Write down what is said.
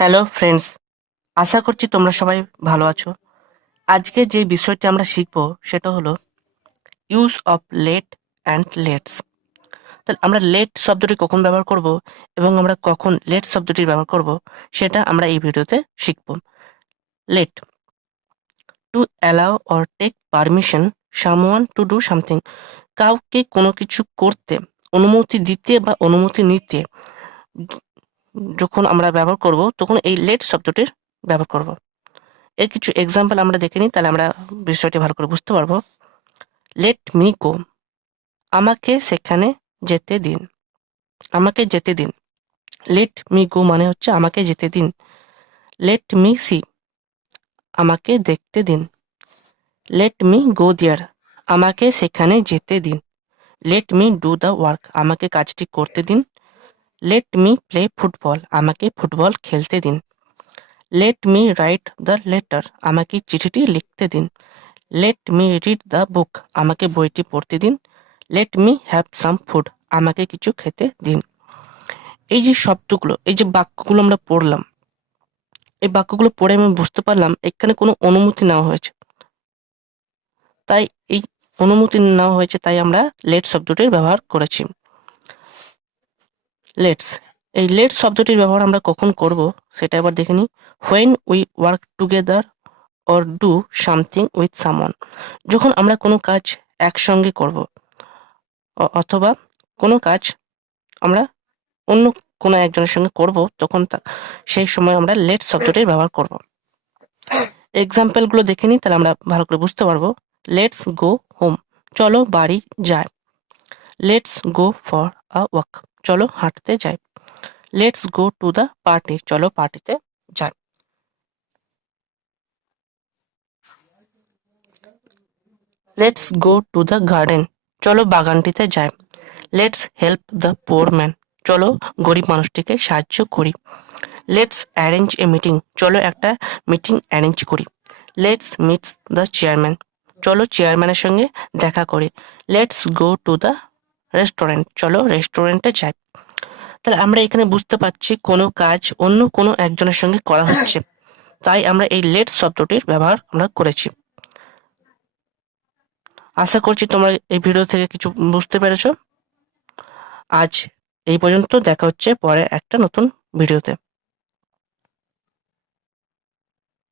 Hello friends, আশা করছি তোমরা সবাই ভালো আছো। আজকে যে বিষয়টি আমরা শিখব সেটা হলো use of let and let's. তাহলে আমরা লেট শব্দটি কখন ব্যবহার করব এবং আমরা কখন লেট শব্দটি ব্যবহার করব সেটা আমরা এই ভিডিওতে শিখব। Let, to allow or take permission someone to do something. কাউকে কোনো কিছু করতে অনুমতি দিতে বা অনুমতি নিতে যখন আমরা ব্যবহার করব তখন এই লেট শব্দটির ব্যবহার করব। এর কিছু এক্সাম্পল আমরা দেখে নিই, তাহলে আমরা বিষয়টি ভালো করে বুঝতে পারবো। লেট মি গো, আমাকে সেখানে যেতে দিন। আমাকে যেতে দিন। লেট মি গো মানে হচ্ছে আমাকে যেতে দিন। লেট মি সি, আমাকে দেখতে দিন। লেট মি গো দেয়ার, আমাকে সেখানে যেতে দিন। Let me do the work, আমাকে কাজটি করতে দিন। লেট মি প্লে ফুটবল, আমাকে ফুটবল খেলতে দিন। Let me write the letter, আমাকে চিঠিটি লিখতে দিন। Let me read the book, আমাকে বইটি পড়তে দিন। Let me have some food, আমাকে কিছু খেতে দিন। এই যে শব্দগুলো, এই যে বাক্যগুলো আমরা পড়লাম, এই বাক্যগুলো পড়ে আমি বুঝতে পারলাম এখানে কোনো অনুমতি নেওয়া হয়েছে। তাই এই অনুমতি নেওয়া হয়েছে, তাই আমরা লেট শব্দটির ব্যবহার করেছি। লেটস, এই লেট শব্দটির ব্যবহার আমরা কখন করব সেটা এবার দেখে নিই। When we work together or do something with someone, যখন আমরা কোনো কাজ একসঙ্গে করব অথবা কোনো কাজ আমরা অন্য কোনো একজনের সঙ্গে করব, তখন সেই সময় আমরা লেট শব্দটির ব্যবহার করব। এক্সাম্পলগুলো দেখে নিই, তাহলে আমরা ভালো করে বুঝতে পারবো। লেটস গো হোম, চলো বাড়ি যাই। Let's go for a walk, চলো হাঁটতে যাই। Let's go to the party, চলো পার্টিতে যাই। Let's go to the garden, চলো বাগানটিতে যাই। Let's help the poor man, চলো গরিব মানুষটিকে সাহায্য করি। লেটস অ্যারেঞ্জ এ মিটিং, চলো একটা মিটিং অ্যারেঞ্জ করি। লেটস মিট দ্য চেয়ারম্যান, চলো চেয়ারম্যানের সঙ্গে দেখা করি। Let's go to the restaurant, চলো রেস্টুরেন্টে যাই। তাহলে আমরা এখানে বুঝতে পারছি কোনো কাজ অন্য কোনো একজনের সঙ্গে করা হচ্ছে, তাই আমরা এই লেট শব্দটির ব্যবহার আমরা করেছি। আশা করছি তোমরা এই ভিডিও থেকে কিছু বুঝতে পেরেছো। আজ এই পর্যন্ত, দেখা হচ্ছে পরে একটা নতুন ভিডিওতে।